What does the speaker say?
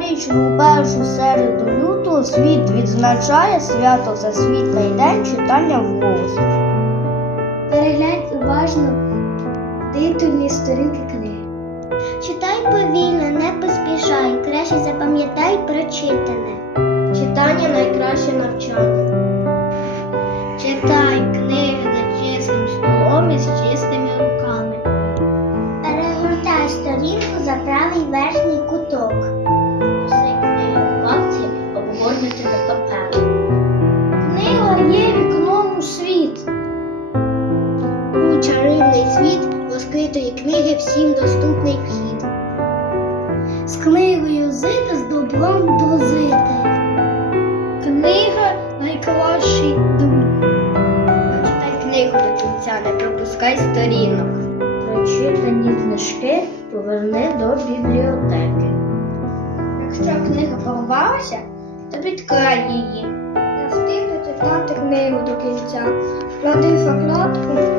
Щорічну першу середу лютого світ відзначає свято Всесвітний день читання вголос. Переглянь уважно титульні сторінки книги. Читай повільно, не поспішай, краще запам'ятай прочитане. Читання найкраще навчання. Читай книги за чистим столом і з чистими руками. Перегортай сторінку за правий верхній куток. Розкритої книги всім доступний вхід. З книгою зити з добром дозити. Книга найкращий друг. Читай книгу до кінця, не пропускай сторінок. Прочитані книжки поверни до бібліотеки. Якщо книга порвалася, то підкрай її. Не встигли читати книгу до кінця. Клади закладку